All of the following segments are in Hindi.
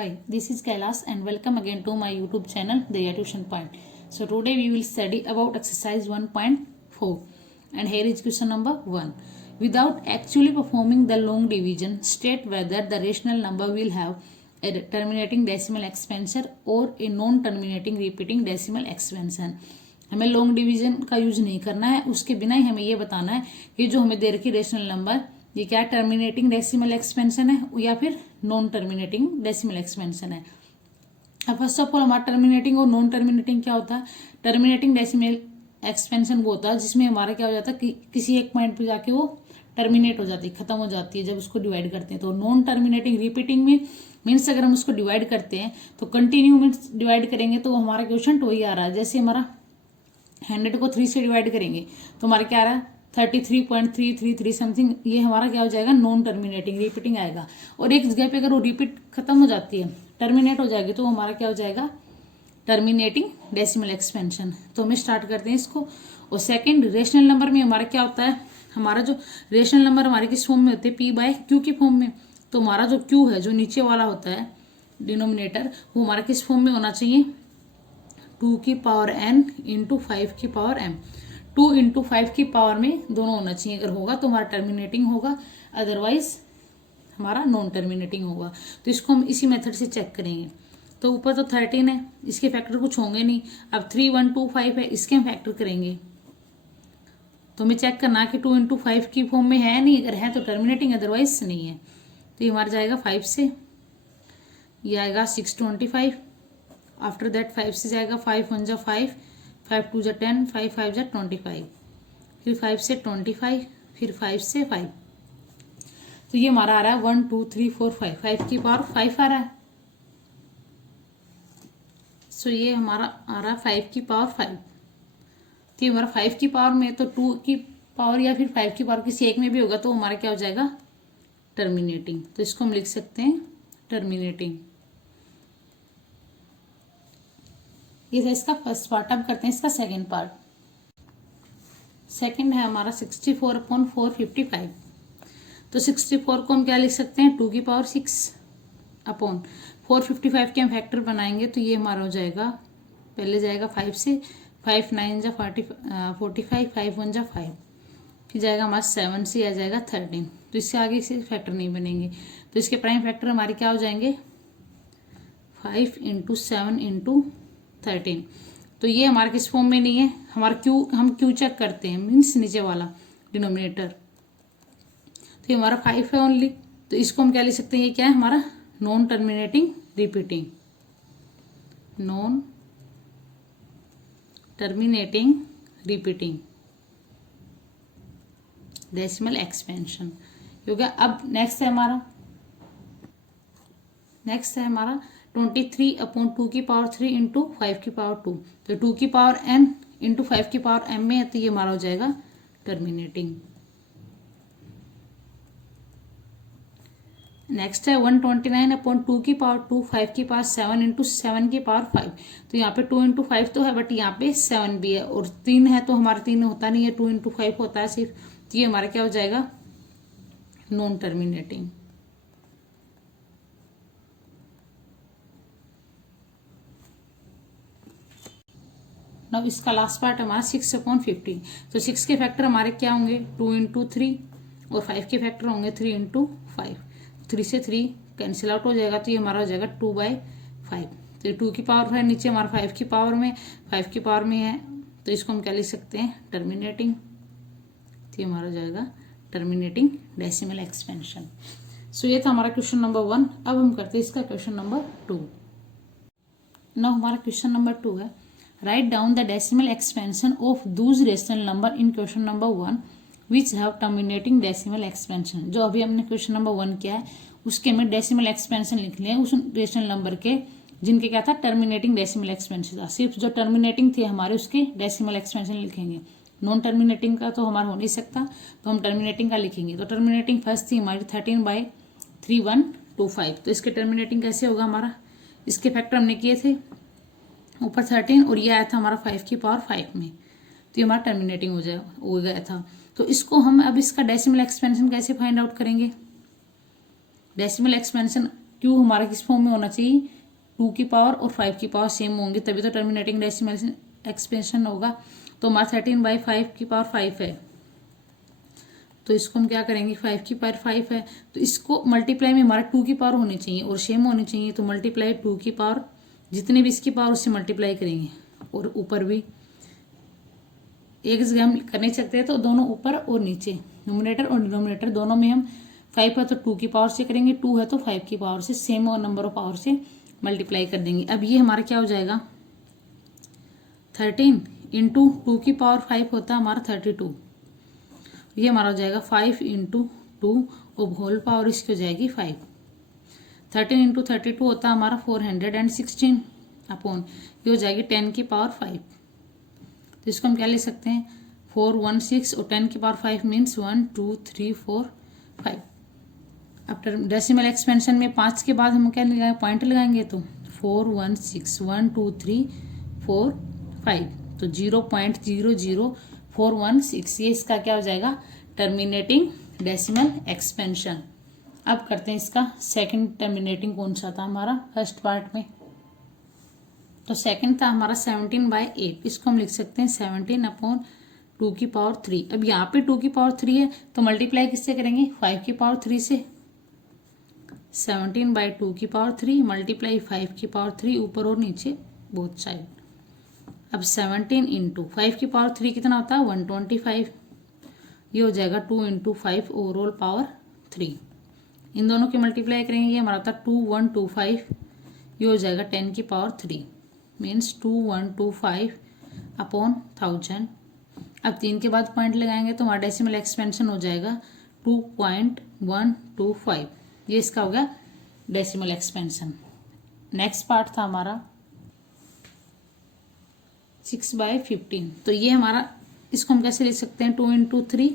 Hi, this is Kailas and welcome again to my YouTube channel, The Tuition Point. So today we will study about exercise 1.4 and here is question number 1. Without actually performing the long division, state whether the rational number will have a terminating decimal expansion or a non-terminating repeating decimal expansion. हमें लॉन्ग डिवीजन का यूज नहीं करना है, उसके बिना ही हमें ये बताना है कि जो हमें दे रखी रेशनल नंबर ये क्या टर्मिनेटिंग डेसिमल एक्सपेंशन है या फिर नॉन टर्मिनेटिंग डेसिमल एक्सपेंशन है। अब फर्स्ट ऑफ ऑल हमारा टर्मिनेटिंग और नॉन टर्मिनेटिंग क्या होता है। टर्मिनेटिंग डेसिमल एक्सपेंशन वो होता है जिसमें हमारा क्या हो जाता है कि किसी एक पॉइंट पे जाके वो टर्मिनेट हो जाती है, खत्म हो जाती है जब उसको डिवाइड करते हैं। तो नॉन टर्मिनेटिंग रिपीटिंग में मीन्स अगर हम उसको डिवाइड करते हैं तो कंटिन्यू मीन्स डिवाइड करेंगे तो हमारा क्वेश्चन वही आ रहा है। जैसे हमारा 100 को 3 से डिवाइड करेंगे तो हमारा क्या आ रहा है 33.333 समथिंग, ये हमारा क्या हो जाएगा नॉन टर्मिनेटिंग रिपीटिंग आएगा। और एक जगह पे अगर वो रिपीट खत्म हो जाती है, टर्मिनेट हो जाएगी तो हमारा क्या हो जाएगा टर्मिनेटिंग डेसिमल एक्सपेंशन। तो हमें स्टार्ट करते हैं इसको। और सेकंड रेशनल नंबर में हमारा क्या होता है, हमारा जो रेशनल नंबर हमारे किस फॉर्म में होते हैं पी बाय क्यू की फॉर्म में। तो हमारा जो क्यू है जो नीचे वाला होता है डिनोमिनेटर वो हमारा किस फॉर्म में होना चाहिए 2 की पावर n इंटू 5 की पावर m। 2 इंटू 5 की पावर में दोनों होना चाहिए, अगर होगा तो हमारा टर्मिनेटिंग होगा, अदरवाइज हमारा नॉन टर्मिनेटिंग होगा। तो इसको हम इसी मेथड से चेक करेंगे। तो ऊपर तो 13 है, इसके फैक्टर कुछ होंगे नहीं। अब 3 1 2 5 है, इसके हम फैक्टर करेंगे तो हमें चेक करना कि 2 इंटू 5 की फॉर्म में है नहीं, अगर है तो टर्मिनेटिंग, अदरवाइज नहीं है। तो ये हमारा जाएगा 5 से, ये आएगा 625। आफ्टर दैट 5 से जाएगा 5 1 जा 5, 5 2 जा 10, 5 5 जा 25, फिर 5 से 25, फिर 5 से 5। तो ये हमारा आ रहा है 1 2 3 4 5, 5 की पावर 5 आ रहा है। सो ये हमारा आ रहा है 5 की पावर 5। तो ये हमारा 5 की पावर में तो 2 की पावर या फिर 5 की पावर किसी एक में भी होगा तो हमारा क्या हो जाएगा टर्मिनेटिंग। तो इसको हम लिख सकते हैं टर्मिनेटिंग। ये था इसका फर्स्ट पार्ट। अब करते हैं इसका सेकंड पार्ट। सेकंड है हमारा 64/455। तो 64 को हम क्या लिख सकते हैं 2 की पावर 6 अपॉन 455 के हम फैक्टर बनाएंगे तो ये हमारा हो जाएगा, पहले जाएगा 5 से, 5 9 जा 45, 5 1 जा 5, फिर जाएगा हमारा 7 से आ जाएगा 13। तो इससे आगे से फैक्टर नहीं बनेंगे। तो इसके प्राइम फैक्टर हमारे क्या हो जाएंगे 5 इंटू 7 इंटू 13। तो ये हमारा किस फॉर्म में नहीं है, हमारा क्यू, हम क्यू चेक करते हैं मीन्स नीचे वाला डिनोमिनेटर। तो ये हमारा 5 है ओनली, तो इसको हम क्या लिख सकते हैं, ये क्या है हमारा non terminating repeating, non terminating repeating decimal expansion. क्योंकि अब नेक्स्ट है हमारा 23/2 की पावर 3 इंटू 5 की पावर 2। तो 2 की पावर n इंटू 5 की पावर m में है तो ये हमारा हो जाएगा टर्मिनेटिंग। नेक्स्ट है 129/2 की पावर 2, 5 की पावर 7 इंटू 7 की पावर 5। तो यहाँ पे 2 इंटू 5 तो है बट यहाँ पे 7 भी है और 3 है तो हमारा 3 होता नहीं है, 2 इंटू 5 होता है सिर्फ। तो ये हमारा क्या हो जाएगा नॉन टर्मिनेटिंग। अब इसका लास्ट पार्ट हमारा 6/15। तो 6 के फैक्टर हमारे क्या होंगे 2 इंटू 3 और 5 के फैक्टर होंगे 3 इंटू 5। 3 से 3 कैंसिल आउट हो जाएगा तो ये हमारा हो जाएगा 2/5। तो ये 2 की पावर है नीचे हमारा 5 की पावर में, 5 की पावर में है तो इसको हम क्या लिख सकते हैं टर्मिनेटिंग। तो ये हमारा हो जाएगा टर्मिनेटिंग डेसिमल एक्सपेंशन। सो ये था हमारा क्वेश्चन नंबर 1। अब हम करते हैं इसका क्वेश्चन नंबर 2। नाउ हमारा क्वेश्चन नंबर 2 है write down the decimal expansion of those rational number in question number 1 which have terminating decimal expansion। जो अभी हमने क्वेश्चन नंबर 1 किया है उसके में डेसिमल एक्सपेंशन लिख लिए उस रेशनल नंबर के जिनके क्या था टर्मिनेटिंग डेसिमल एक्सपेंशन था। सिर्फ जो टर्मिनेटिंग थे हमारे उसके डेसिमल एक्सपेंशन लिखेंगे, नॉन टर्मिनेटिंग का तो हमारा हो नहीं सकता तो हम टर्मिनेटिंग का लिखेंगे। तो टर्मिनेटिंग फर्स्ट थी हमारी 13/3125। तो इसके टर्मिनेटिंग कैसे होगा हमारा, इसके फैक्टर हमने किए थे ऊपर 13 और ये आया था हमारा 5 की पावर 5 में, तो ये हमारा टर्मिनेटिंग हो गया था। तो इसको हम अब इसका डेसिमल एक्सपेंशन कैसे फाइंड आउट करेंगे। डेसिमल एक्सपेंशन क्यू हमारा किस फॉर्म में होना चाहिए, 2 की पावर और 5 की पावर सेम होंगे तभी तो टर्मिनेटिंग डेसिमल एक्सपेंशन होगा। तो हमारा 13/5 की पावर 5 है, तो इसको हम क्या करेंगे, 5 की पावर 5 है तो इसको मल्टीप्लाई में हमारा 2 की पावर होनी चाहिए और सेम होनी चाहिए, तो मल्टीप्लाई 2 की पावर, जितने भी इसकी पावर उससे मल्टीप्लाई करेंगे, और ऊपर भी एक जगह हम कर नहीं सकते तो दोनों ऊपर और नीचे, न्यूमरेटर और डिनोमिनेटर दोनों में हम 5 है तो 2 की पावर से करेंगे, 2 है तो 5 की पावर से, सेम और नंबर ऑफ पावर से मल्टीप्लाई कर देंगे। अब ये हमारा क्या हो जाएगा, 13 इंटू 2 की पावर 5 होता है हमारा 32, ये हमारा हो जाएगा 5 इंटू 2 और होल पावर इसकी हो जाएगी 5। 13 इंटू 32 होता है हमारा 416 अपॉन ये हो जाएगी 10 की पावर 5। तो इसको हम क्या ले सकते हैं, 416 और 10 की पावर 5 मीन्स 1 2 3 4 5। अब डेसिमल एक्सपेंशन में 5 के बाद हम क्या लगाएंगे, पॉइंट लगाएंगे, तो 416 1 2 3 4 5, तो 0.00416 ये इसका क्या हो जाएगा, टर्मिनेटिंग डेसिमल एक्सपेंशन। अब करते हैं इसका सेकंड टर्मिनेटिंग कौन सा था हमारा फर्स्ट पार्ट में, तो सेकंड था हमारा 17/8, इसको हम लिख सकते हैं 17 अपॉन 2 की पावर 3। अब यहाँ पे 2 की पावर 3 है तो मल्टीप्लाई किससे करेंगे, 5 की पावर 3 से, 17/2 की पावर 3 मल्टीप्लाई 5 की पावर 3 ऊपर और नीचे बोथ साइड। अब 17 इंटू 5 की पावर 3 कितना होता है, 125, ये हो जाएगा 2 इंटू 5 ओवरऑल पावर 3, इन दोनों की मल्टीप्लाई करेंगे, ये हमारा होता है 2125, ये हो जाएगा 10 की पावर 3 मीन्स 2125 अपॉन 1000। अब 3 के बाद पॉइंट लगाएंगे तो हमारा डेसिमल एक्सपेंशन हो जाएगा 2.125, ये इसका हो गया डेसिमल एक्सपेंशन। नेक्स्ट पार्ट था हमारा 6/15, तो ये हमारा, इसको हम कैसे लिख सकते हैं, 2 इंटू 3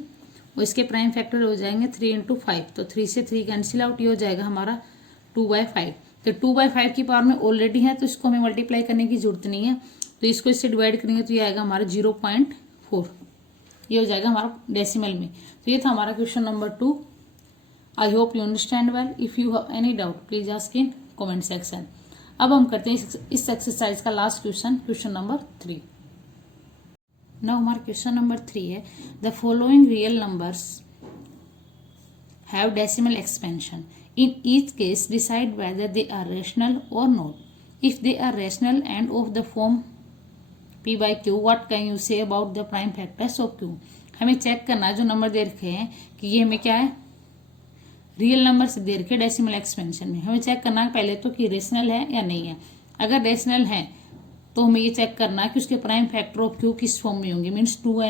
और इसके प्राइम फैक्टर हो जाएंगे 3 इंटू 5, तो 3 से 3 कैंसिल आउट, ये हो जाएगा हमारा 2/5। तो 2/5 की पावर में ऑलरेडी है तो इसको हमें मल्टीप्लाई करने की जरूरत नहीं है, तो इसको इससे डिवाइड करेंगे तो ये आएगा हमारा 0.4, ये हो जाएगा हमारा डेसिमल में। तो ये था हमारा question number 2। I hope you understand well. If you have any doubt please ask in comment section. अब हम करते हैं इस एक्सरसाइज का last question, question number 3। Now हमारा क्वेश्चन नंबर 3 है, the following real numbers have decimal expansion, in each case decide whether they are rational or not. If they are rational and of the form p by q, what can you say about the prime factors of q? हमें चेक करना जो नंबर दे रखे हैं कि ये हमें क्या है, रियल नंबर से दे रखे डेसिमल एक्सपेंशन में, हमें चेक करना है पहले तो कि रेशनल है या नहीं है। अगर रेशनल है तो हमें ये चेक करना है कि उसके प्राइम फैक्टर ऑफ क्यू किस फॉर्म में होंगे, मीन्स 2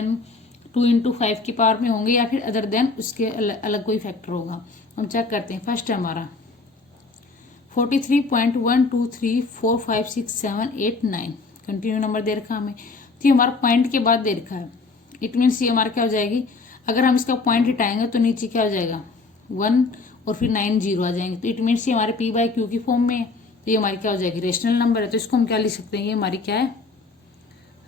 इंटू 5 की पावर में होंगे या फिर अदर देन उसके अलग कोई फैक्टर होगा। हम चेक करते हैं। फर्स्ट है हमारा 43.123456789, कंटिन्यू नंबर दे रखा हमें, तो ये हमारा पॉइंट के बाद दे रखा है, इट मीन्स ये हमारा क्या हो जाएगी, अगर हम इसका पॉइंट हटाएंगे तो नीचे क्या हो जाएगा 1 और फिर 9 0 आ जाएंगे, तो इट मीन्स ये हमारे p बाई क्यू की फॉर्म में है, तो ये हमारी क्या हो जाएगी रेशनल नंबर है। तो इसको हम क्या लिख सकते हैं, ये हमारी क्या है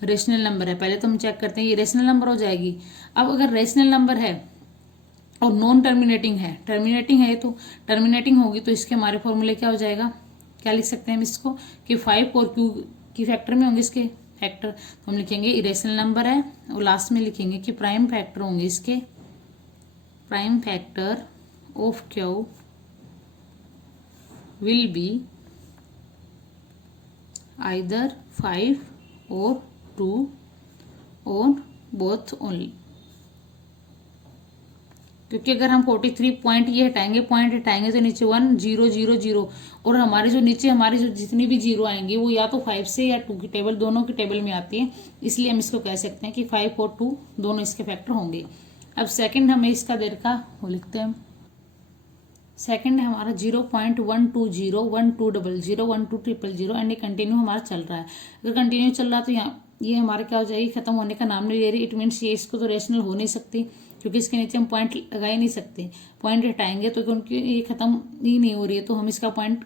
रेशनल नंबर है। पहले तो हम चेक करते हैं ये रेशनल नंबर हो जाएगी। अब अगर रेशनल नंबर है और नॉन टर्मिनेटिंग है, टर्मिनेटिंग है तो टर्मिनेटिंग होगी तो इसके हमारे फॉर्मूले क्या हो जाएगा, क्या लिख सकते हैं हम इसको कि 5 और q की फैक्टर में होंगे इसके फैक्टर, तो हम लिखेंगे इरेशनल नंबर है और लास्ट में लिखेंगे कि प्राइम फैक्टर होंगे इसके, prime factor of q will be either 5 और 2 और बोथ ओनली। क्योंकि अगर हम 43 पॉइंट ये हटाएंगे, पॉइंट हटाएंगे तो नीचे 1 0 0 0 और हमारे जो नीचे हमारे जो जितनी भी जीरो आएंगे वो या तो 5 से या 2 की टेबल, दोनों की टेबल में आती है, इसलिए हम इसको कह सकते हैं कि 5 और 2 दोनों इसके फैक्टर होंगे। अब सेकंड हमें इसका दे रखा वो लिखते हैं, सेकंड है हमारा 0.12012001200 एंड ये कंटिन्यू हमारा चल रहा है। अगर कंटिन्यू चल रहा है तो यहाँ ये हमारा क्या हो जाएगी, खत्म होने का नाम नहीं ले रही, इट मीन्स ये इसको तो रेशनल हो नहीं सकती क्योंकि इसके नीचे हम पॉइंट लगा ही नहीं सकते, पॉइंट हटाएंगे तो क्योंकि ये खत्म ही नहीं हो रही है तो हम इसका पॉइंट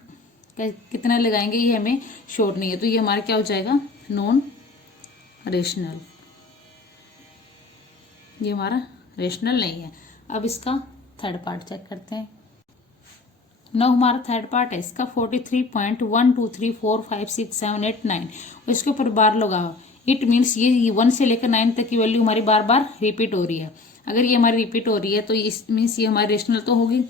कितना लगाएंगे ये हमें श्योर नहीं है, तो ये हमारा क्या हो जाएगा नॉन रेशनल, ये हमारा रेशनल नहीं है। अब इसका थर्ड पार्ट चेक करते हैं। नाउ हमारा थर्ड पार्ट है इसका 43.123456789 और इसके ऊपर बार लगाओ। इट मीन्स ये 1 से लेकर 9 तक की वैल्यू हमारी बार बार रिपीट हो रही है। अगर ये हमारी रिपीट हो रही है तो इस मीन्स ये हमारी रेशनल तो होगी,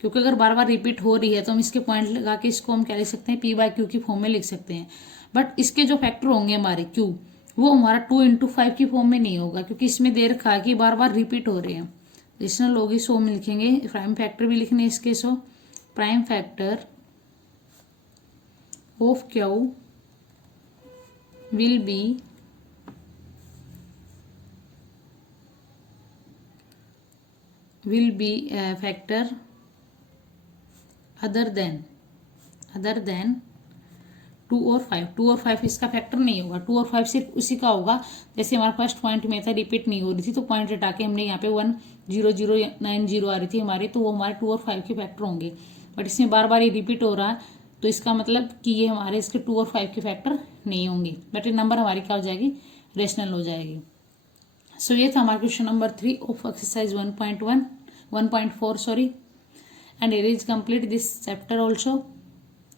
क्योंकि अगर बार बार रिपीट हो रही है तो हम इसके पॉइंट लगा के इसको हम क्या लिख सकते हैं, P/Q की फॉर्म में लिख सकते हैं। बट इसके जो फैक्टर होंगे हमारे Q, वो हमारा 2 × 5 की फॉर्म में नहीं होगा, क्योंकि इसमें दे रखा है कि बार बार रिपीट हो रहे हैं। रेशनल होगी सो में लिखेंगे, प्राइम फैक्टर भी लिखने इसके। So prime factor of Q will be factor other than 2 और 5। 2 और 5 इसका फैक्टर नहीं होगा। 2 और 5 सिर्फ उसी का होगा जैसे हमारा फर्स्ट पॉइंट में था, रिपीट नहीं हो रही थी तो पॉइंट हटा के हमने यहाँ पे 10090 आ रही थी हमारी, तो वो हमारे 2 और 5 के फैक्टर होंगे। बट इसमें बार बार ये रिपीट हो रहा है तो इसका मतलब कि ये हमारे इसके 2 और 5 के फैक्टर नहीं होंगे, बट ये नंबर हमारी क्या हो जाएगी, रेशनल हो जाएगी। सो ये था हमारा question number 3 of exercise 1.4 sorry, and here is complete this chapter also.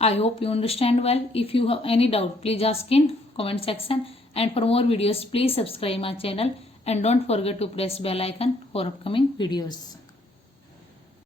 I hope you understand well. If you have any doubt, please ask in comment section, and for more videos please subscribe my channel and don't forget to press bell icon for upcoming videos.